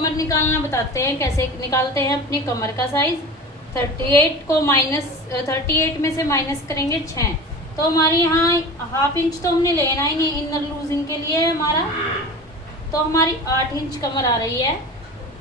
कमर निकालना बताते हैं, कैसे निकालते हैं अपनी कमर का साइज। 38 में से माइनस करेंगे 6, तो हमारी यहाँ हाफ इंच तो हमने लेना ही नहीं, इनर लूजिंग के लिए हमारा, तो हमारी 8 इंच कमर आ रही है।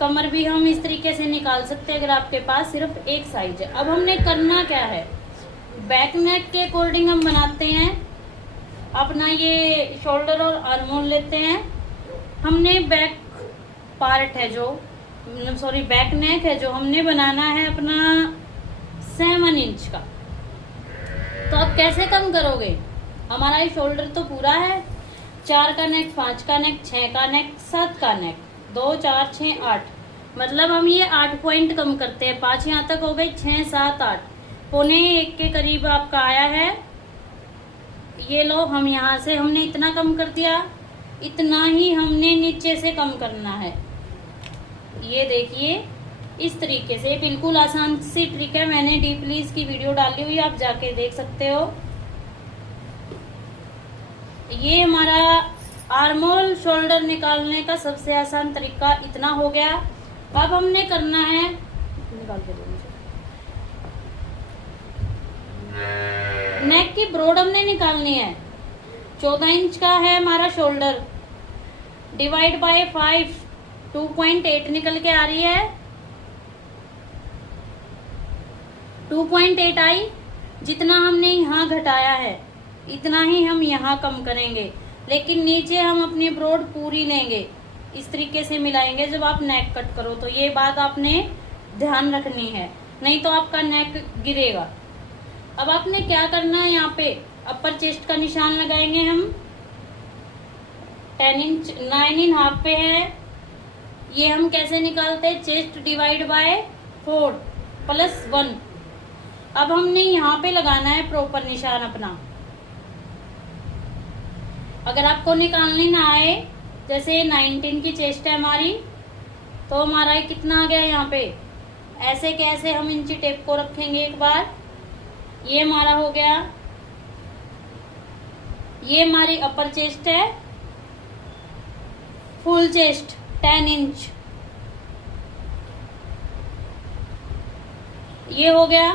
कमर भी हम इस तरीके से निकाल सकते हैं अगर आपके पास सिर्फ एक साइज है। अब हमने करना क्या है, बैक नेक के अकॉर्डिंग हम बनाते हैं अपना ये शोल्डर और आर्म होल लेते हैं। हमने बैक पार्ट है जो बैक नेक है जो हमने बनाना है अपना 7 इंच का। तो आप कैसे कम करोगे, हमारा ये शोल्डर तो पूरा है, 4 का नेक, 5 का नेक, 6 का नेक, 7 का नेक, 2 4 6 8, मतलब हम ये 8 पॉइंट कम करते हैं। 5 यहाँ तक हो गई, 6 7 8, पौने 1 के करीब आपका आया है। ये लो, हम यहाँ से हमने इतना कम कर दिया, इतना ही हमने नीचे से कम करना है। ये देखिए इस तरीके से, बिल्कुल आसान सी ट्रिक है, मैंने डीपली इसकी वीडियो डाली हुई, आप जाके देख सकते हो। ये हमारा आर्म होल शोल्डर निकालने का सबसे आसान तरीका इतना हो गया। अब हमने करना है, निकाल के दो मुझे, नेक की ब्रॉड हमने निकालनी है। 14 इंच का है हमारा शोल्डर, डिवाइड बाय 5, 2.8 निकल के आ रही है। 2.8 आई, जितना हमने यहाँ घटाया है इतना ही हम यहाँ कम करेंगे, लेकिन नीचे हम अपनी ब्रॉड पूरी लेंगे, इस तरीके से मिलाएंगे जब आप नेक कट करो। तो ये बात आपने ध्यान रखनी है, नहीं तो आपका नेक गिरेगा। अब आपने क्या करना है, यहाँ पे अपर चेस्ट का निशान लगाएंगे हम। 10 इंच 9.5 पे है। ये हम कैसे निकालते हैं, चेस्ट डिवाइड बाय 4 प्लस 1। अब हमने यहाँ पे लगाना है प्रॉपर निशान अपना। अगर आपको निकालने ना आए, जैसे 19 की चेस्ट है हमारी, तो हमारा कितना आ गया यहाँ पे, ऐसे कैसे हम इंची टेप को रखेंगे एक बार। ये हमारा हो गया, ये हमारी अपर चेस्ट है, फुल चेस्ट 10 इंच, ये हो गया।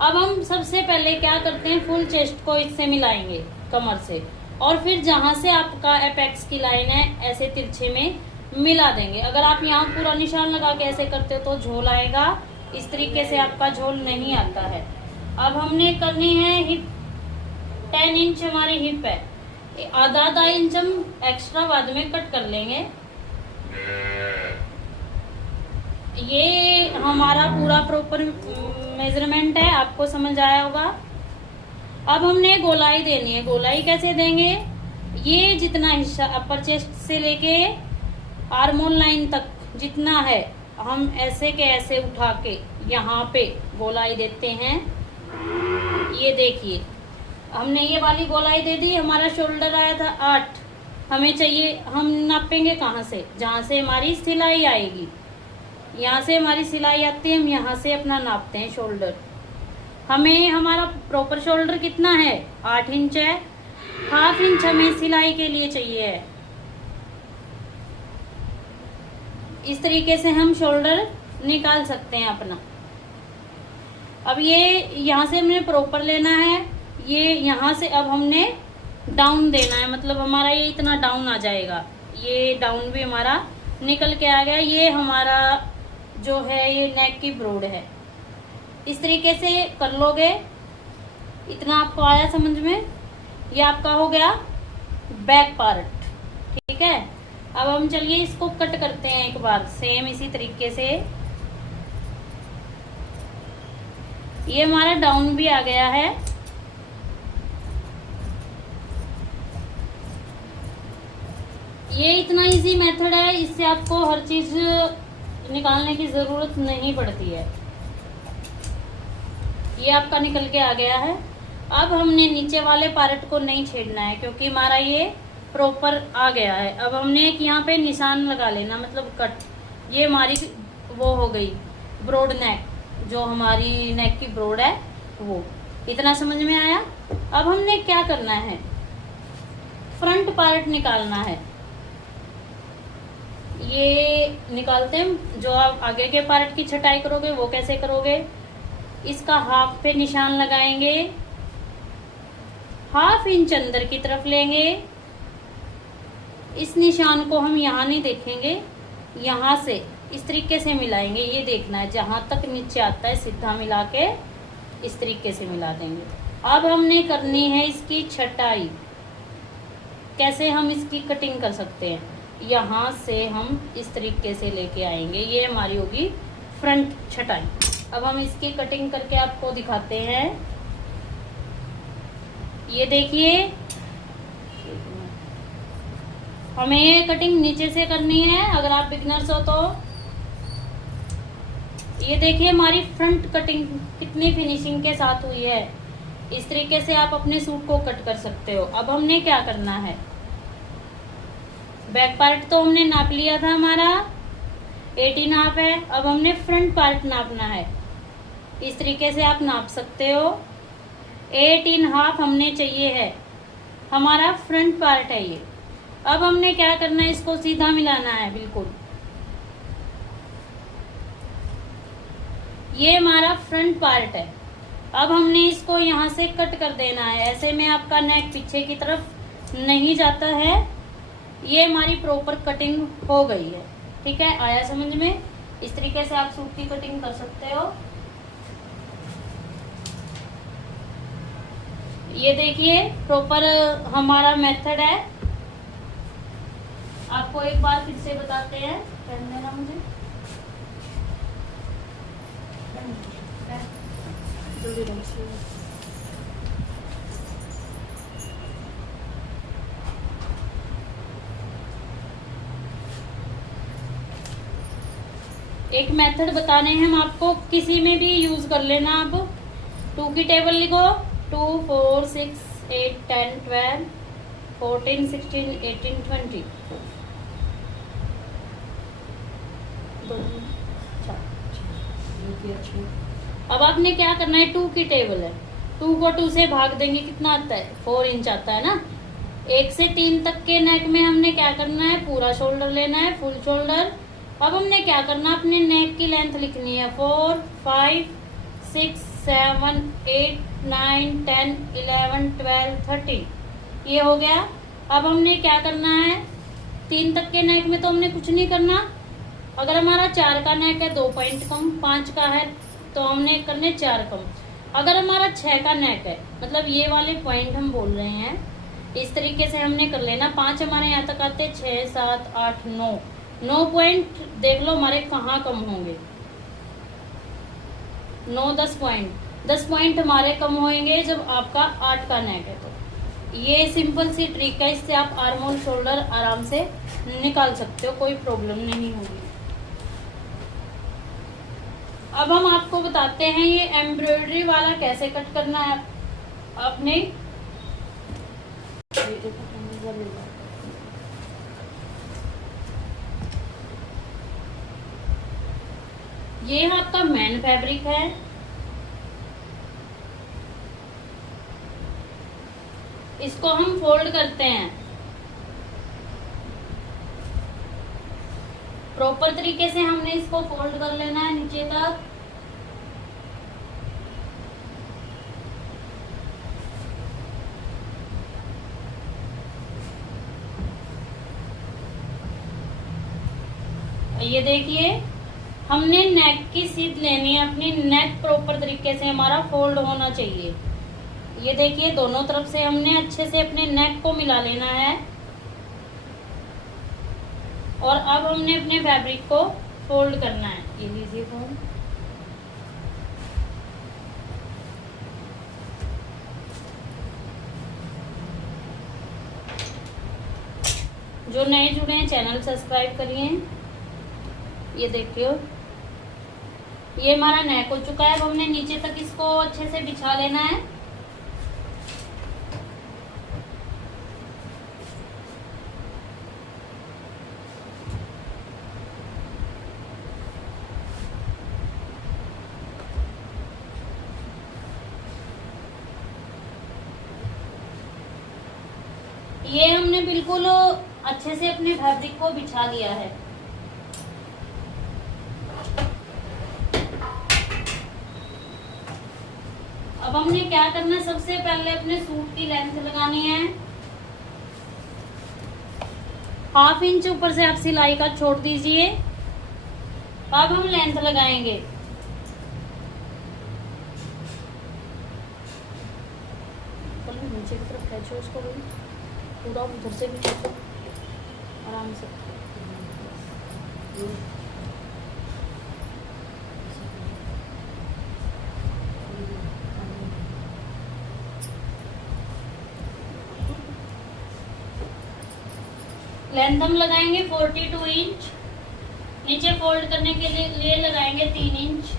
अब हम सबसे पहले क्या करते हैं, फुल चेस्ट को इससे मिलाएंगे कमर से, और फिर जहां से आपका एपेक्स की लाइन है ऐसे तिरछे में मिला देंगे। अगर आप यहाँ पूरा निशान लगा के ऐसे करते हो तो झोल आएगा, इस तरीके से आपका झोल नहीं आता है। अब हमने करनी है हिप, 10 इंच हमारी हिप है, आधा इंच हम एक्स्ट्रा बाद में कट कर लेंगे। ये हमारा पूरा प्रॉपर मेजरमेंट है, आपको समझ आया होगा। अब हमने गोलाई देनी है। गोलाई कैसे देंगे, ये जितना हिस्सा अपर चेस्ट से लेके आर्म होल लाइन तक जितना है, हम ऐसे के ऐसे उठा के यहाँ पे गोलाई देते हैं। ये देखिए, हमने ये वाली गोलाई दे दी। हमारा शोल्डर आया था 8, हमें चाहिए, हम नापेंगे कहाँ से, जहाँ से हमारी सिलाई आएगी, यहाँ से हमारी सिलाई आती है, हम यहाँ से अपना नापते हैं शोल्डर। हमें हमारा प्रॉपर शोल्डर कितना है, 8 इंच है, हाफ इंच हमें सिलाई के लिए चाहिए है। इस तरीके से हम शोल्डर निकाल सकते हैं अपना। अब ये यहाँ से हमने प्रॉपर लेना है, ये यहाँ से अब हमने डाउन देना है, मतलब हमारा ये इतना डाउन आ जाएगा। ये डाउन भी हमारा निकल के आ गया। ये हमारा जो है ये नेक की ब्रॉड है। इस तरीके से कर लोगे, इतना आपको आया समझ में, ये आपका हो गया बैक पार्ट। ठीक है, अब हम चलिए इसको कट करते हैं एक बार सेम इसी तरीके से। ये हमारा डाउन भी आ गया है। ये इतना इजी मेथड है, इससे आपको हर चीज निकालने की जरूरत नहीं पड़ती है। ये आपका निकल के आ गया है। अब हमने नीचे वाले पार्ट को नहीं छेड़ना है, क्योंकि हमारा ये प्रॉपर आ गया है। अब हमने एक यहाँ पे निशान लगा लेना, मतलब कट। ये हमारी वो हो गई ब्रॉड नेक, जो हमारी नेक की ब्रॉड है वो। इतना समझ में आया। अब हमने क्या करना है, फ्रंट पार्ट निकालना है। ये निकालते हैं। जो आप आगे के पार्ट की छटाई करोगे वो कैसे करोगे, इसका हाफ पे निशान लगाएंगे, हाफ इंच अंदर की तरफ लेंगे। इस निशान को हम यहाँ नहीं देखेंगे, यहाँ से इस तरीके से मिलाएंगे। ये देखना है जहाँ तक नीचे आता है सीधा मिला के इस तरीके से मिला देंगे। अब हमने करनी है इसकी छटाई। कैसे हम इसकी कटिंग कर सकते हैं, यहाँ से हम इस तरीके से लेके आएंगे। ये हमारी होगी फ्रंट छटाई। अब हम इसकी कटिंग करके आपको दिखाते हैं। ये देखिए, हमें ये कटिंग नीचे से करनी है अगर आप बिगनर्स हो तो। ये देखिए हमारी फ्रंट कटिंग कितनी फिनिशिंग के साथ हुई है। इस तरीके से आप अपने सूट को कट कर सकते हो। अब हमने क्या करना है, बैक पार्ट तो हमने नाप लिया था, हमारा 18 है। अब हमने फ्रंट पार्ट नापना है। इस तरीके से आप नाप सकते हो। 18 हमने चाहिए है, हमारा फ्रंट पार्ट है ये। अब हमने क्या करना है, इसको सीधा मिलाना है बिल्कुल। ये हमारा फ्रंट पार्ट है। अब हमने इसको यहाँ से कट कर देना है। ऐसे में आपका नेक पीछे की तरफ नहीं जाता है। ये हमारी प्रॉपर कटिंग हो गई है। ठीक है, आया समझ में। इस तरीके से आप सूट की कटिंग कर सकते हो। ये देखिए प्रॉपर हमारा मेथड है। आपको एक बार फिर से बताते हैं, करने देना मुझे। एक मेथड बताने हैं हम आपको, किसी में भी यूज कर लेना। आप 2 की टेबल लिखो, 2 4 6 8 10 12 14 16 18 20। अब आपने क्या करना है, 2 की टेबल है, 2 को 2 से भाग देंगे, कितना आता है 4 इंच आता है ना। 1 से 3 तक के नेक में हमने क्या करना है, पूरा शोल्डर लेना है, फुल शोल्डर। अब हमने क्या करना, अपने नेक की लेंथ लिखनी है 4 5 6 7 8 9 10 11 12 13। ये हो गया। अब हमने क्या करना है, 3 तक के नेक में तो हमने कुछ नहीं करना। अगर हमारा 4 का नेक है 2 पॉइंट कम, 5 का है तो हमने करने 4 कम। अगर हमारा 6 का नेक है, मतलब ये वाले पॉइंट हम बोल रहे हैं, इस तरीके से हमने कर लेना। 5 हमारे यहाँ तक आते, 6 7 8 9 पॉइंट देख लो हमारे कहाँ कम होंगे, 9 10 पॉइंट। 10 पॉइंट हमारे कम होंगे जब आपका 8 का नेक है। तो ये सिंपल सी ट्रिक है, इससे आप आर्म और शोल्डर आराम से निकाल सकते हो, कोई प्रॉब्लम नहीं होगी। अब हम आपको बताते हैं ये एम्ब्रॉयडरी वाला कैसे कट करना है। आपने ये आपका मेन फैब्रिक है। इसको हम फोल्ड करते हैं प्रॉपर तरीके से। हमने इसको फोल्ड कर लेना है नीचे तक। ये देखिए हमने नेक की सीध लेनी है अपनी, नेक प्रॉपर तरीके से हमारा फोल्ड होना चाहिए। ये देखिए दोनों तरफ से हमने अच्छे से अपने नेक को मिला लेना है। और अब हमने अपने फैब्रिक को फोल्ड करना है। ये लीजिए फोन, जो नए जुड़े हैं चैनल सब्सक्राइब करिए। ये देखियो ये हमारा नेक हो चुका है। अब हमने नीचे तक इसको अच्छे से बिछा लेना है। ये हमने बिल्कुल अच्छे से अपने फैब्रिक को बिछा लिया है। अब हमने क्या करना है, सबसे पहले अपने सूट की लेंथ लगानी है। 1/2 इंच ऊपर से आप सिलाई का छोड़ दीजिए। अब हम लेंथ लगाएंगे। नीचे की तरफ खींचो उसको, भाई पूरा उधर से भी खींचो आराम से। लेंथ हम लगाएंगे 42 इंच। नीचे फोल्ड करने के लिए लगाएंगे 3 इंच।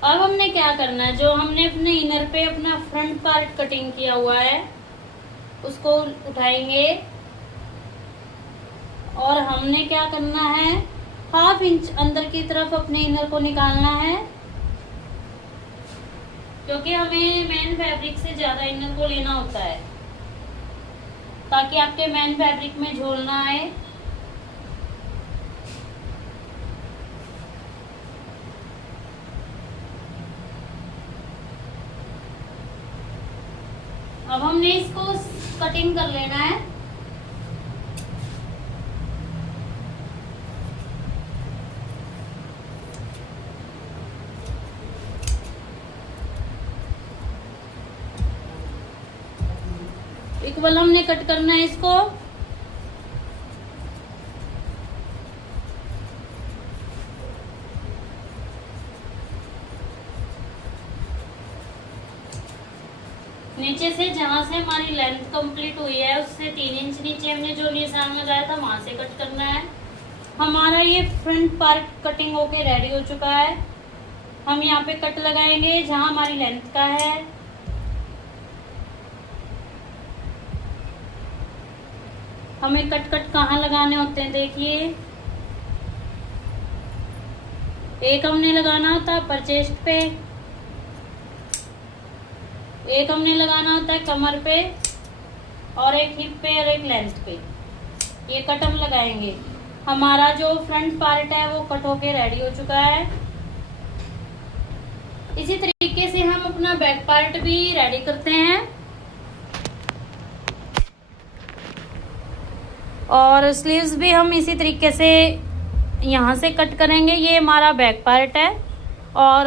अब हमने क्या करना है, जो हमने अपने इनर पे अपना फ्रंट पार्ट कटिंग किया हुआ है उसको उठाएंगे और हमने क्या करना है, 1/2 इंच अंदर की तरफ अपने इनर को निकालना है, क्योंकि हमें मेन फैब्रिक से ज्यादा इनर को लेना होता है ताकि आपके मेन फैब्रिक में झोल ना आए। अब हमने इसको कटिंग कर लेना है। इक्वल हमने कट करना है इसको। नीचे से जहां से हमारी लेंथ कंप्लीट हुई है उससे 3 इंच नीचे हमने जो निशान लगाया था वहां से कट करना है। हमारा ये फ्रंट पार्ट कटिंग होके रेडी हो चुका है। हम यहाँ पे कट लगाएंगे जहां हमारी लेंथ का है। हमें कट कहाँ लगाने होते हैं, देखिए। एक हमने लगाना होता है अपर चेस्ट पे, एक हमने लगाना होता है कमर पे, और एक हिप पे और एक लेंथ पे। ये कट हम लगाएंगे। हमारा जो फ्रंट पार्ट है वो कट होके रेडी हो चुका है। इसी तरीके से हम अपना बैक पार्ट भी रेडी करते हैं और स्लीव्स भी हम इसी तरीके से यहाँ से कट करेंगे। ये हमारा बैक पार्ट है और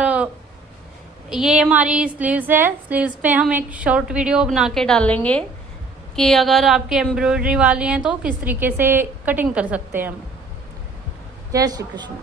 ये हमारी स्लीव्स है। स्लीव्स पे हम एक शॉर्ट वीडियो बना के डालेंगे कि अगर आपके एम्ब्रॉयडरी वाली हैं तो किस तरीके से कटिंग कर सकते हैं हम। जय श्री कृष्ण।